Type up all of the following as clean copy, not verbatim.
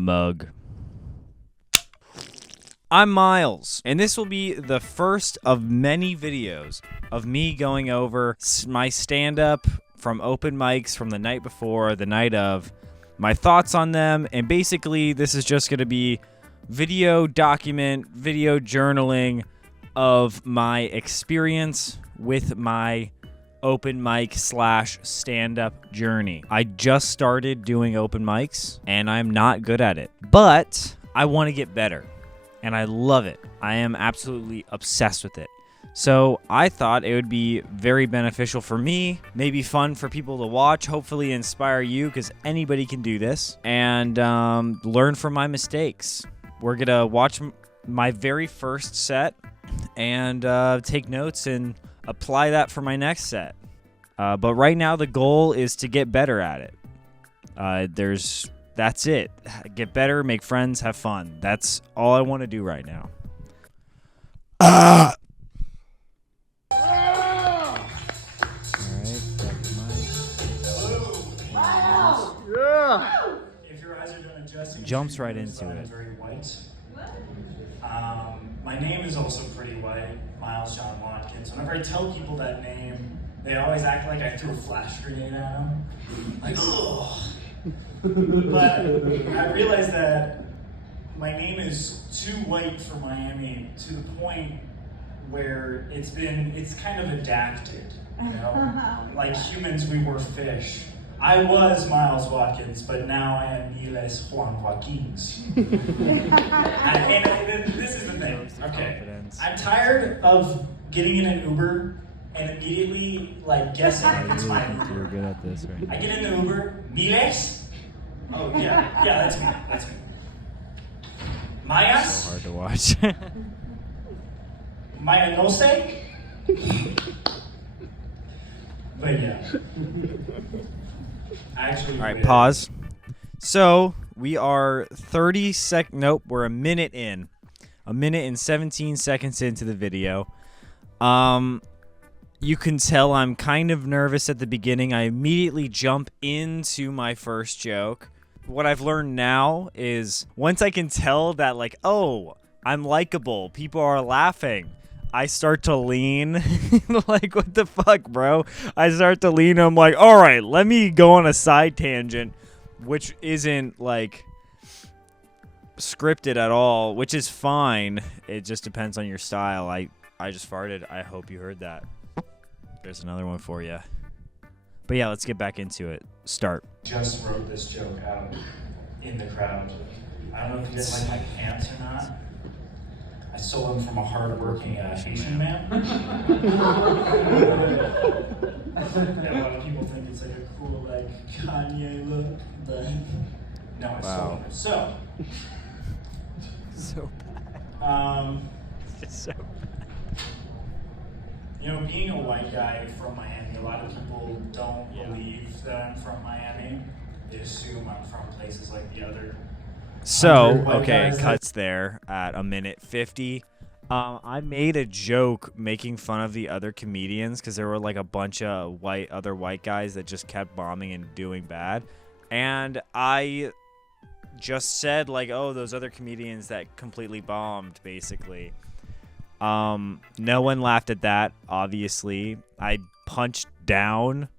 mug. I'm Miles, and this will be the first of many videos of me going over my stand-up from open mics from the night before, the night of, my thoughts on them, and basically this is just going to be video journaling of my experience with my open mic / stand-up journey. I just started doing open mics, and I'm not good at it, but I want to get better. And I love it. I am absolutely obsessed with it. So I thought it would be very beneficial for me, maybe fun for people to watch, hopefully inspire you, because anybody can do this, and learn from my mistakes. We're going to watch my very first set and take notes and apply that for my next set. But right now the goal is to get better at it. That's it. Get better, make friends, have fun. That's all I want to do right now. Alright, Yeah. If your eyes are done adjusting, jumps right into it. Very white. My name is also pretty white, Miles John Watkins. Whenever I tell people that name, they always act like I threw a flash grenade at them. Like, ugh. But I realized that my name is too white for Miami to the point where it's kind of adapted, you know? Like humans, we were fish. I was Miles Watkins, but now I am Miles Juan Joaquins. and this is the thing, okay. I'm tired of getting in an Uber and immediately like guessing if it's my Uber. You're good at this, right? I get in the Uber, Miles? Oh yeah, that's me. Mayas? So hard to watch. Maya no sé? But yeah. Alright, pause. So, we are we're a minute in. A minute and 17 seconds into the video. You can tell I'm kind of nervous at the beginning. I immediately jump into my first joke. What I've learned now is once I can tell that, like, oh, I'm likable, people are laughing, I start to lean. Like, what the fuck, bro? I start to lean. I'm like, all right, let me go on a side tangent, which isn't, like, scripted at all, which is fine. It just depends on your style. I just farted. I hope you heard that. There's another one for you. But yeah, let's get back into it. Start. Just wrote this joke out in the crowd. I don't know if you guys like my pants or not. I stole them from a hard-working Asian man. Yeah, a lot of people think it's like a cool, like, Kanye look, but no, I stole them. So bad. It's so bad. You know, being a white guy from Miami, a lot of people don't believe that I'm from Miami. They assume I'm from places like the other. So, okay, cuts there at a minute 50. I made a joke making fun of the other comedians because there were like a bunch of other white guys that just kept bombing and doing bad. And I just said, like, oh, those other comedians that completely bombed, basically. No one laughed at that, obviously. I punched down.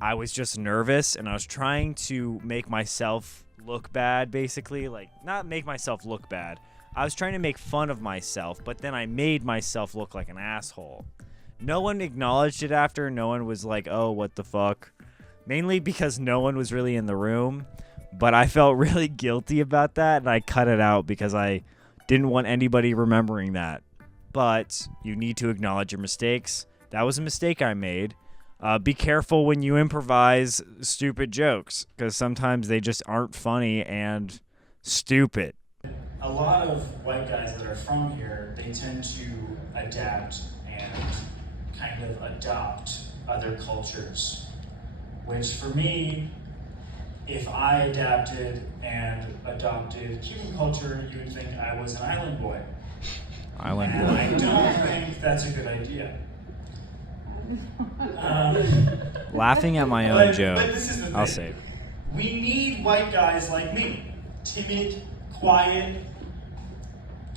I was just nervous, and I was trying to make myself look bad, basically. Like, not make myself look bad. I was trying to make fun of myself, but then I made myself look like an asshole. No one acknowledged it after. No one was like, oh, what the fuck? Mainly because no one was really in the room. But I felt really guilty about that, and I cut it out because I didn't want anybody remembering that. But you need to acknowledge your mistakes. That was a mistake I made. Be careful when you improvise stupid jokes, because sometimes they just aren't funny and stupid. A lot of white guys that are from here, they tend to adapt and kind of adopt other cultures, which for me, if I adapted and adopted Cuban culture, you would think I was an island boy. Island boy. And I don't think that's a good idea. Laughing at my own joke. But this is the thing. I'll say. We need white guys like me timid, quiet,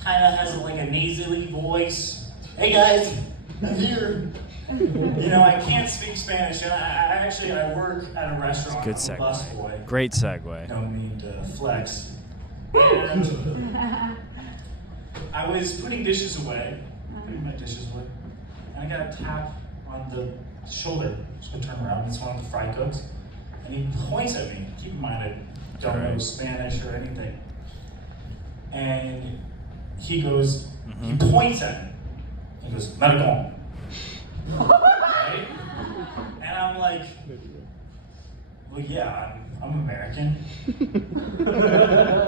kind of has like a nasally voice. Hey guys, I'm here. You know, I can't speak Spanish, and I work at a restaurant. Good I'm a busboy. Great segue. No need to flex. And I was putting dishes away, putting my dishes away, and I got a tap on the shoulder. So I turn around, it's one of the fry cooks, and he points at me. Keep in mind, I don't know Spanish or anything. And he goes, he points at me. He goes, Maricón. Right? And I'm like, well, yeah, I'm American.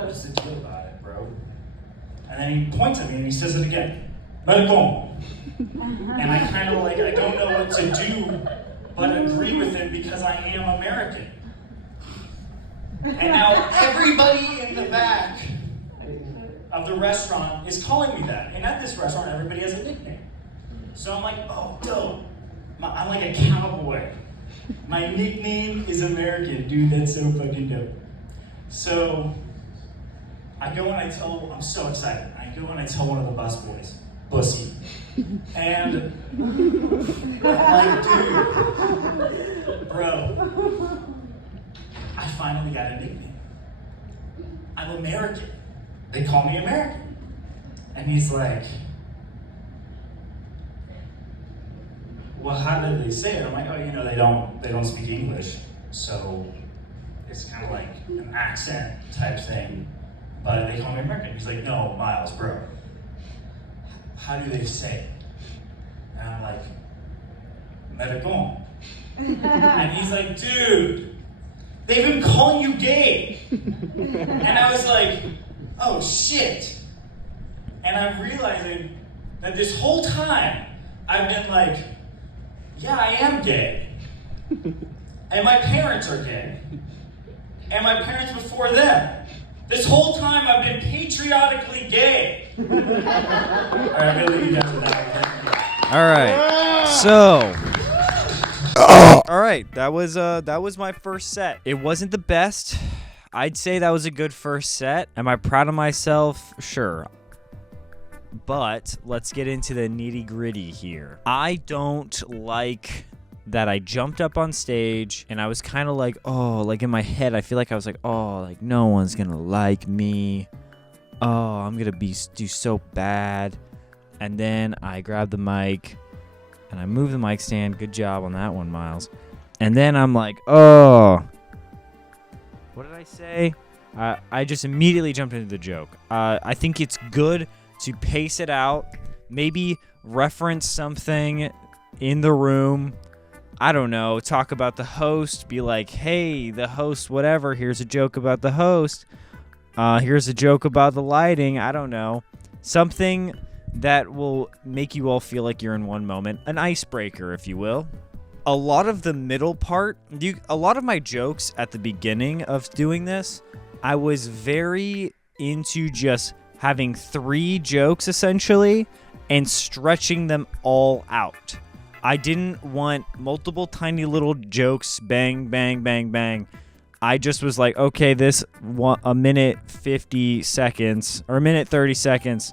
What's the deal about it, bro? And then he points at me and he says it again, Maricón. And I kind of like, I don't know what to do but agree with him because I am American. And now everybody in the back of the restaurant is calling me that. And at this restaurant, everybody has a nickname. So I'm like, oh, dope. I'm like a cowboy. My nickname is American. Dude, that's so fucking dope. So I go and I tell, I'm so excited. I go and I tell one of the busboys, Bussy. And I'm like, dude, bro, I finally got a nickname. I'm American. They call me American. And he's like, well, how do they say it? I'm like, oh, you know, they don't speak English, so it's kind of like an accent type thing, but they call me American. He's like, no, Miles, bro, how do they say it? And I'm like, Maricón. And he's like, dude, they've been calling you gay. And I was like, oh shit. And I'm realizing that this whole time I've been like, yeah, I am gay. And my parents are gay. And my parents before them. This whole time I've been patriotically gay. All right, I'm going to leave you guys with that. All right. So. All right. That was my first set. It wasn't the best. I'd say that was a good first set. Am I proud of myself? Sure. But let's get into the nitty-gritty here. I don't like that I jumped up on stage and I was kind of like, oh, like in my head, I feel like I was like, oh, like no one's gonna like me. Oh, I'm gonna do so bad. And then I grabbed the mic and I moved the mic stand. Good job on that one, Miles. And then I'm like, oh, what did I say? I just immediately jumped into the joke. I think it's good to pace it out, maybe reference something in the room. I don't know, talk about the host, be like, hey, the host, whatever, here's a joke about the host. Here's a joke about the lighting, I don't know. Something that will make you all feel like you're in one moment. An icebreaker, if you will. A lot of the middle part, a lot of my jokes at the beginning of doing this, I was very into just having 3 jokes essentially and stretching them all out. I didn't want multiple tiny little jokes, bang, bang, bang, bang. I just was like, okay, this a minute 50 seconds or a minute 30 seconds,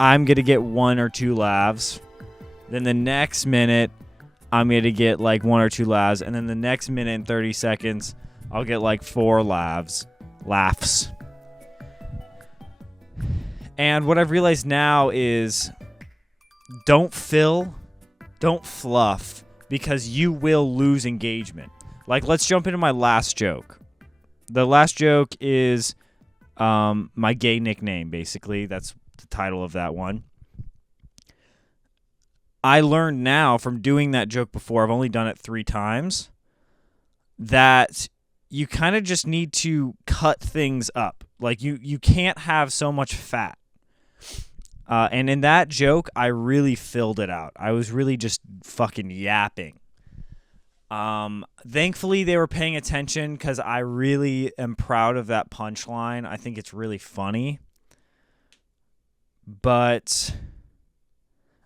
I'm going to get 1 or 2 laughs. Then the next minute, I'm going to get like 1 or 2 laughs. And then the next minute and 30 seconds, I'll get like 4 laughs. And what I've realized now is don't fill, don't fluff, because you will lose engagement. Like, let's jump into my last joke. The last joke is my gay nickname, basically. That's the title of that one. I learned now from doing that joke before, I've only done it 3 times, that you kind of just need to cut things up. Like, you can't have so much fat. And in that joke, I really filled it out. I was really just fucking yapping. Thankfully, they were paying attention because I really am proud of that punchline. I think it's really funny. But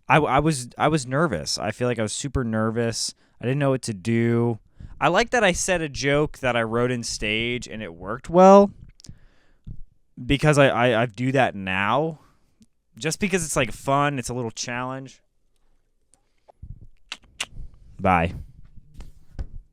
I was nervous. I feel like I was super nervous. I didn't know what to do. I like that I said a joke that I wrote in stage and it worked well. because I do that now, just because it's like fun. It's a little challenge. Bye.